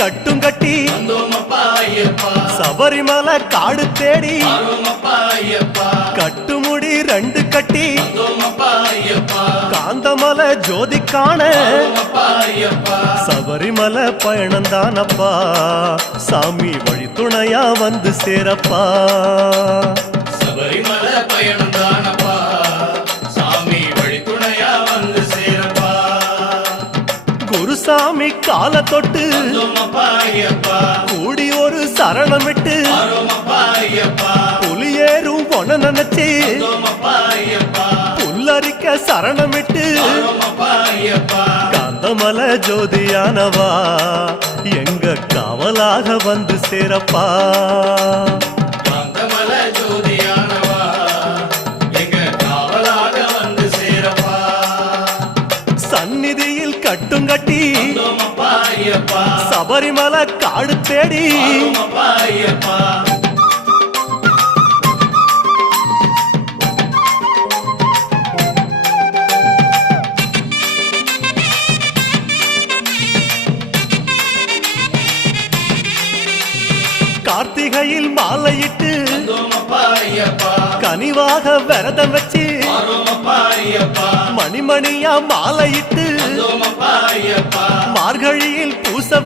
கட்டும் கட்டி சபரிமலை காடு தேடி கட்டுமுடி 2 கட்டி காந்தமலை ஜோதி காண சபரிமலை பயணந்தானப்பா சாமி வழி துணையா வந்து சேரப்பா சபரிமலை பயணந்தானப்பா சாமி வழி துணையா வந்து சேரப்பா குருசாமி கால தொட்டு கூடி ஒரு சரணமிட்டு புலியேறும் பொன நினைச்சு புல்லரிக்க சரணமிட்டு காந்தமலை ஜோதியானவா எங்க காவலாக வந்து சேரப்பா காந்தமலை ஜோதியானவா எங்க காவலாக வந்து சேரப்பா சந்நிதியில் கட்டும் கட்டி சபரிமலை காடு தேடி கார்த்திகையில் மாலையிட்டு கனிவாக விரதம் வச்சு மணிமணியா மாலையிட்டு மார்கழியில்